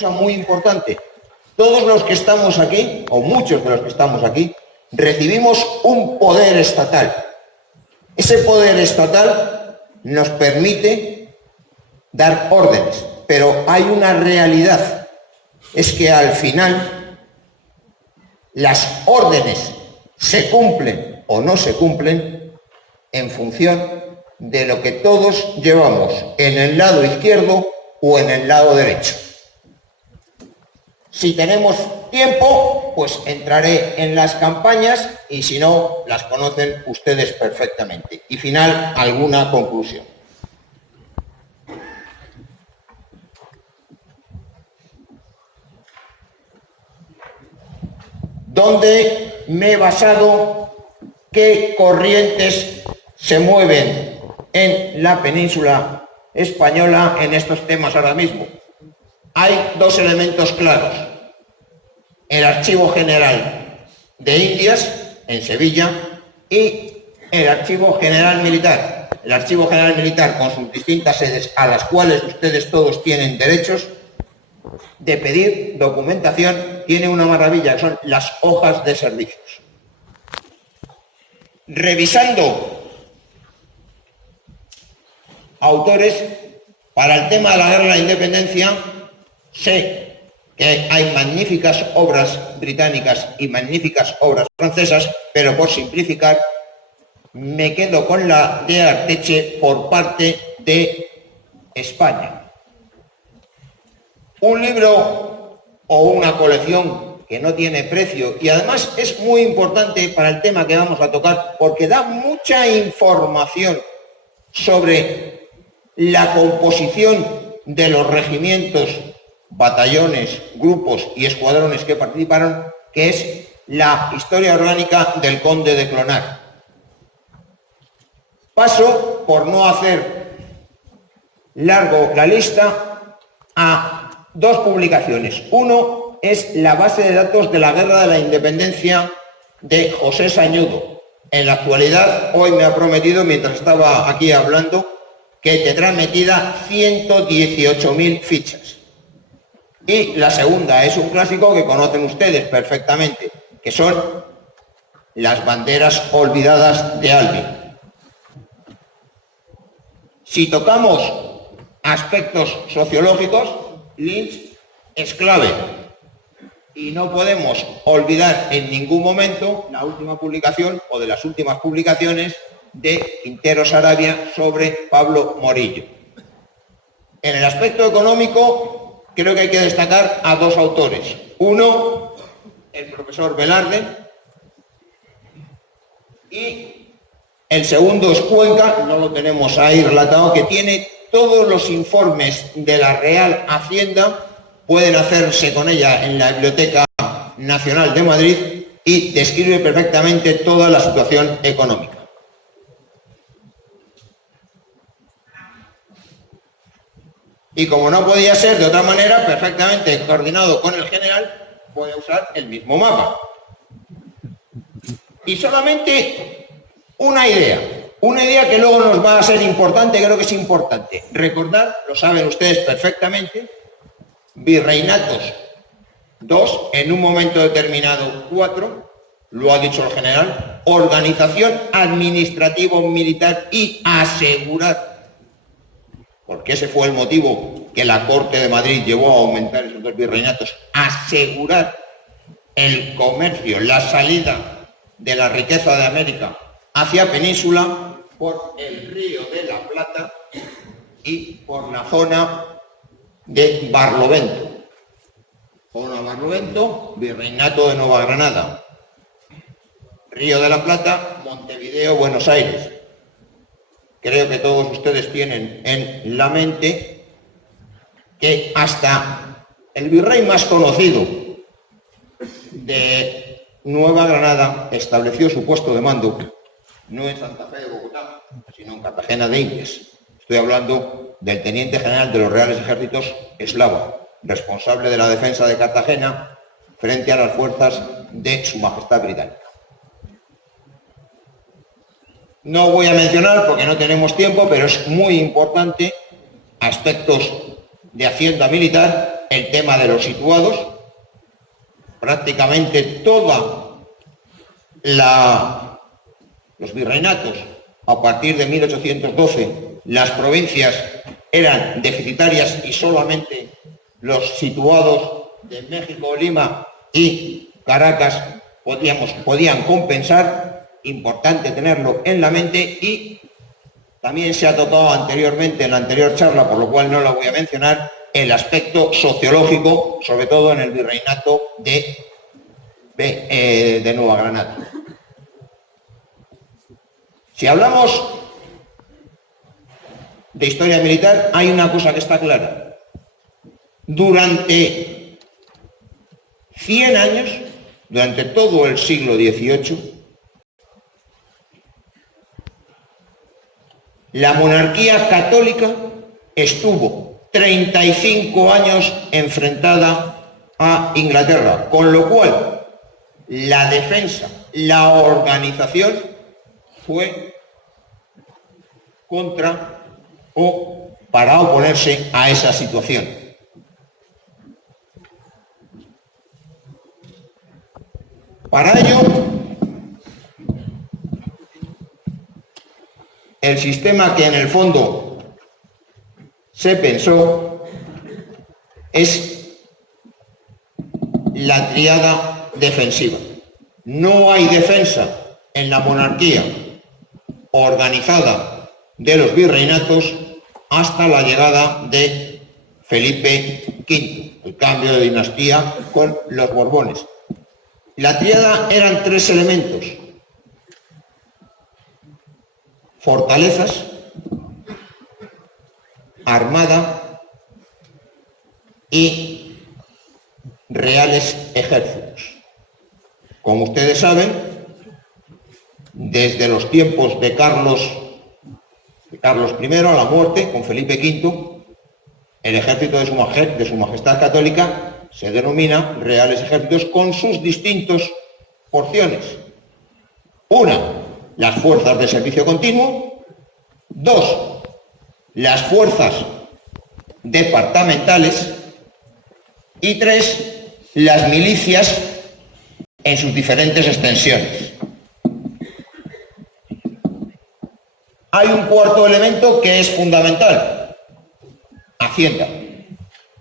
cosa muy importante. Todos los que estamos aquí, o muchos de los que estamos aquí, recibimos un poder estatal. Ese poder estatal nos permite dar órdenes, pero hay una realidad, es que al final las órdenes se cumplen o no se cumplen en función de lo que todos llevamos en el lado izquierdo o en el lado derecho. Si tenemos tiempo, pues entraré en las campañas y si no, las conocen ustedes perfectamente. Y final, alguna conclusión. ¿Dónde me he basado? ¿Qué corrientes se mueven en la península española en estos temas ahora mismo? Hay dos elementos claros. El Archivo General de Indias, en Sevilla, y el Archivo General Militar. El Archivo General Militar, con sus distintas sedes, a las cuales ustedes todos tienen derechos de pedir documentación, tiene una maravilla, que son las hojas de servicios. Revisando autores, para el tema de la guerra de la independencia, sé que hay magníficas obras británicas y magníficas obras francesas, pero por simplificar, me quedo con la de Arteche por parte de España. Un libro o una colección que no tiene precio y además es muy importante para el tema que vamos a tocar porque da mucha información sobre la composición de los regimientos, batallones, grupos y escuadrones que participaron, que es la historia orgánica del conde de Clonar. Paso, por no hacer largo la lista, a dos publicaciones. Uno es la base de datos de la Guerra de la Independencia de José Sañudo. En la actualidad, hoy me ha prometido, mientras estaba aquí hablando, que tendrá metida 118.000 fichas. Y la segunda es un clásico que conocen ustedes perfectamente, que son las banderas olvidadas de Albi. Si tocamos aspectos sociológicos, Lynch es clave. Y no podemos olvidar en ningún momento la última publicación o de las últimas publicaciones de Quintero Sarabia sobre Pablo Morillo. En el aspecto económico, creo que hay que destacar a dos autores. Uno, el profesor Velarde, y el segundo es Cuenca, no lo tenemos ahí relatado, que tiene todos los informes de la Real Hacienda, pueden hacerse con ella en la Biblioteca Nacional de Madrid y describe perfectamente toda la situación económica. Y como no podía ser de otra manera, perfectamente coordinado con el general, voy a usar el mismo mapa. Y solamente una idea que luego nos va a ser importante, creo que es importante. Recordar, lo saben ustedes perfectamente, virreinatos 2, en un momento determinado 4, lo ha dicho el general, organización administrativo-militar y asegurar, porque ese fue el motivo que la Corte de Madrid llevó a aumentar esos dos virreinatos, asegurar el comercio, la salida de la riqueza de América hacia Península por el Río de la Plata y por la zona de Barlovento. Zona Barlovento, Virreinato de Nueva Granada. Río de la Plata, Montevideo, Buenos Aires. Creo que todos ustedes tienen en la mente que hasta el virrey más conocido de Nueva Granada estableció su puesto de mando no en Santa Fe de Bogotá, sino en Cartagena de Indias. Estoy hablando del teniente general de los Reales Ejércitos Eslava, responsable de la defensa de Cartagena frente a las fuerzas de Su Majestad Británica. No voy a mencionar, porque no tenemos tiempo, pero es muy importante, aspectos de hacienda militar el tema de los situados. Prácticamente todos los virreinatos, a partir de 1812, las provincias eran deficitarias y solamente los situados de México, Lima y Caracas podían compensar. Importante tenerlo en la mente, y también se ha tocado anteriormente en la anterior charla, por lo cual no la voy a mencionar, el aspecto sociológico, sobre todo en el virreinato de Nueva Granada. Si hablamos de historia militar, hay una cosa que está clara. Durante 100 años, durante todo el siglo XVIII, la monarquía católica estuvo 35 años enfrentada a Inglaterra, con lo cual la defensa, la organización fue contra o para oponerse a esa situación. Para ello, el sistema que en el fondo se pensó es la tríada defensiva. No hay defensa en la monarquía organizada de los virreinatos hasta la llegada de Felipe V, el cambio de dinastía con los Borbones. La tríada eran 3 elementos: fortalezas, armada y reales ejércitos. Como ustedes saben, desde los tiempos de Carlos I a la muerte, con Felipe V, el ejército de su Majestad Católica se denomina reales ejércitos, con sus distintas porciones. Una, las fuerzas de servicio continuo. 2, las fuerzas departamentales. Y 3, las milicias en sus diferentes extensiones. Hay un cuarto elemento que es fundamental: Hacienda.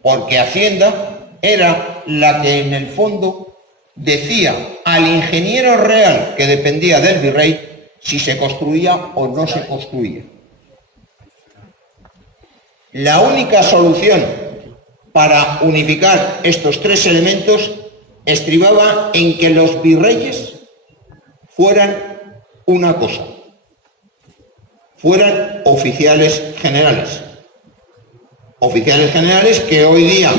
Porque Hacienda era la que en el fondo decía al ingeniero real, que dependía del virrey, si se construía o no se construía. La única solución para unificar estos 3 elementos estribaba en que los virreyes fueran una cosa: fueran oficiales generales. Oficiales generales que hoy día,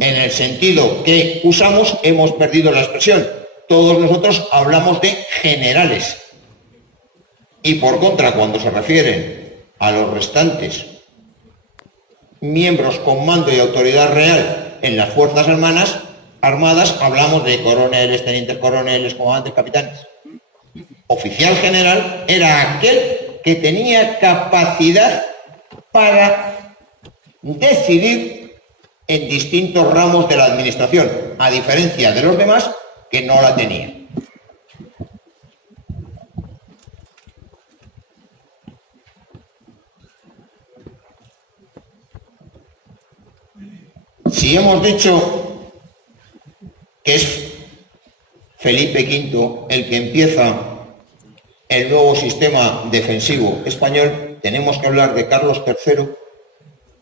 en el sentido que usamos, hemos perdido la expresión. Todos nosotros hablamos de generales. Y por contra, cuando se refieren a los restantes miembros con mando y autoridad real en las Fuerzas Armadas, hablamos de coroneles, tenientes coroneles, comandantes, capitanes. Oficial general era aquel que tenía capacidad para decidir en distintos ramos de la administración, a diferencia de los demás que no la tenían. Si hemos dicho que es Felipe V el que empieza el nuevo sistema defensivo español, tenemos que hablar de Carlos III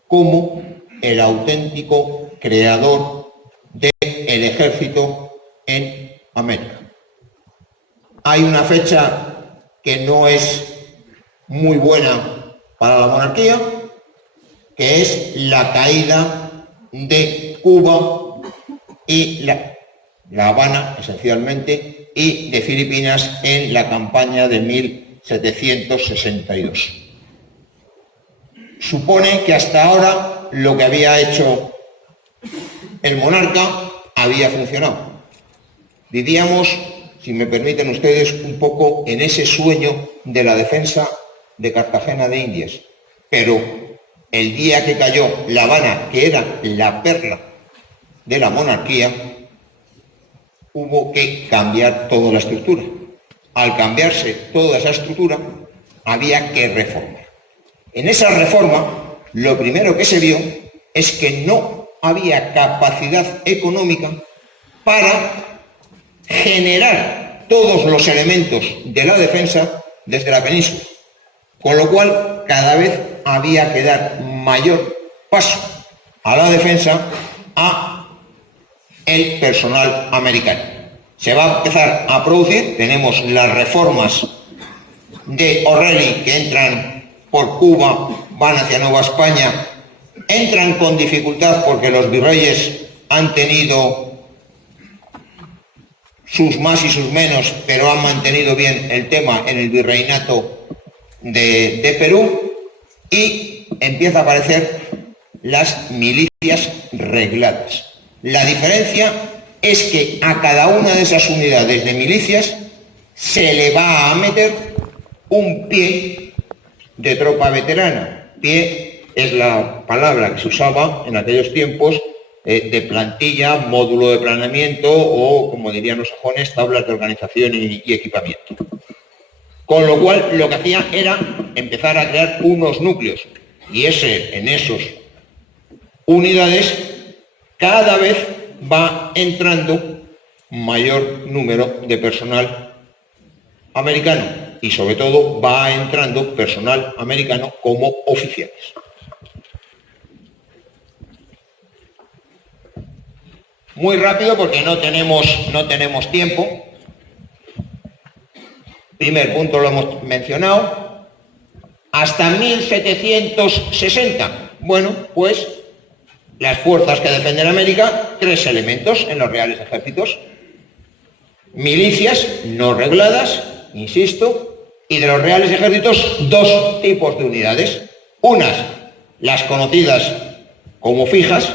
como el auténtico creador del ejército en América. Hay una fecha que no es muy buena para la monarquía, que es la caída de Cuba y La Habana, esencialmente, y de Filipinas en la campaña de 1762. Supone que hasta ahora lo que había hecho el monarca había funcionado. Vivíamos, si me permiten ustedes, un poco en ese sueño de la defensa de Cartagena de Indias. Pero el día que cayó La Habana, que era la perla de la monarquía, hubo que cambiar toda la estructura. Al cambiarse toda esa estructura, había que reformar. En esa reforma, lo primero que se vio es que no había capacidad económica para generar todos los elementos de la defensa desde la península, con lo cual cada vez había que dar mayor paso a la defensa a el personal americano. Se va a empezar a producir, tenemos las reformas de O'Reilly que entran por Cuba, van hacia Nueva España, entran con dificultad porque los virreyes han tenido sus más y sus menos, pero han mantenido bien el tema en el virreinato de Perú, y empieza a aparecer las milicias regladas. La diferencia es que a cada una de esas unidades de milicias se le va a meter un pie de tropa veterana. Pie es la palabra que se usaba en aquellos tiempos de plantilla, módulo de planeamiento o, como dirían los sajones, tablas de organización y equipamiento. Con lo cual, lo que hacía era empezar a crear unos núcleos, y en esas unidades cada vez va entrando mayor número de personal americano, y sobre todo va entrando personal americano como oficiales. Muy rápido porque no tenemos tiempo. Primer punto lo hemos mencionado. Hasta 1760. Bueno, pues las fuerzas que defienden América, 3 elementos en los reales ejércitos. Milicias no regladas, insisto, y de los reales ejércitos 2 tipos de unidades. Unas, las conocidas como fijas,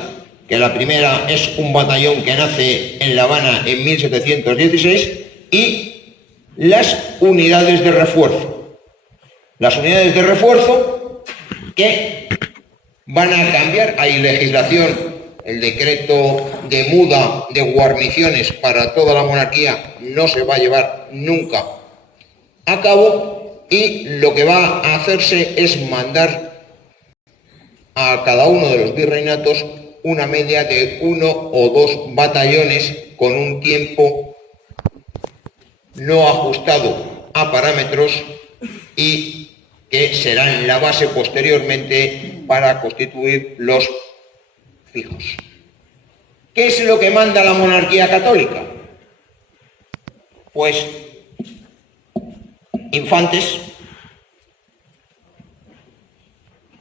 que la primera es un batallón que nace en La Habana en 1716, y las unidades de refuerzo. Las unidades de refuerzo que van a cambiar, hay legislación, el decreto de muda de guarniciones para toda la monarquía no se va a llevar nunca a cabo, y lo que va a hacerse es mandar a cada uno de los virreinatos una media de 1 o 2 batallones con un tiempo no ajustado a parámetros, y que serán la base posteriormente para constituir los fijos. ¿Qué es lo que manda la monarquía católica? Pues infantes,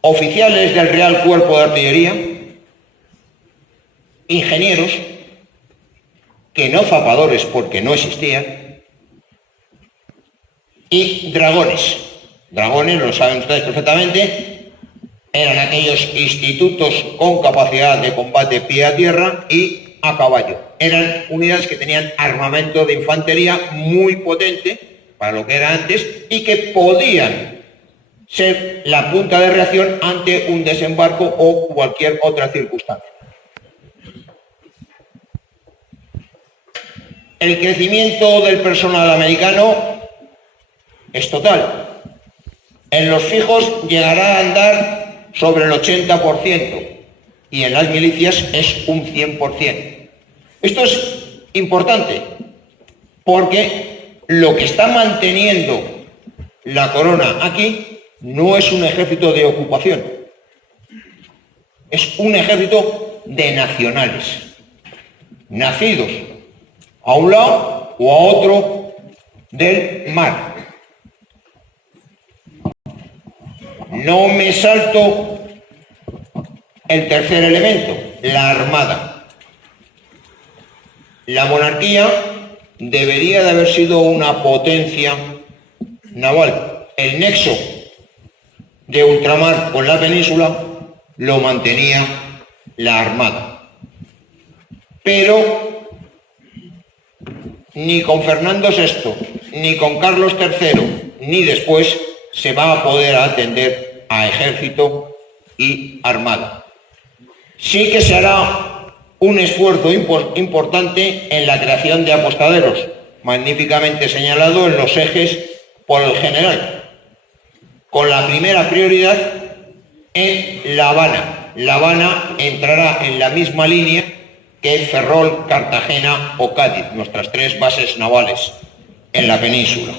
oficiales del Real Cuerpo de Artillería, ingenieros, que no zapadores porque no existían, y dragones. Dragones, lo saben ustedes perfectamente, eran aquellos institutos con capacidad de combate pie a tierra y a caballo. Eran unidades que tenían armamento de infantería muy potente para lo que era antes, y que podían ser la punta de reacción ante un desembarco o cualquier otra circunstancia. El crecimiento del personal americano es total. En los fijos llegará a andar sobre el 80%, y en las milicias es un 100%. Esto es importante porque lo que está manteniendo la corona aquí no es un ejército de ocupación, es un ejército de nacionales, nacidos a un lado o a otro del mar. No me salto el tercer elemento, la armada. La monarquía debería de haber sido una potencia naval. El nexo de ultramar con la península lo mantenía la armada. Pero ni con Fernando VI, ni con Carlos III, ni después se va a poder atender a ejército y armada. Sí que se hará un esfuerzo importante en la creación de apostaderos, magníficamente señalado en los ejes por el general, con la primera prioridad en La Habana. La Habana entrará en la misma línea que Ferrol, Cartagena o Cádiz, nuestras 3 bases navales en la península.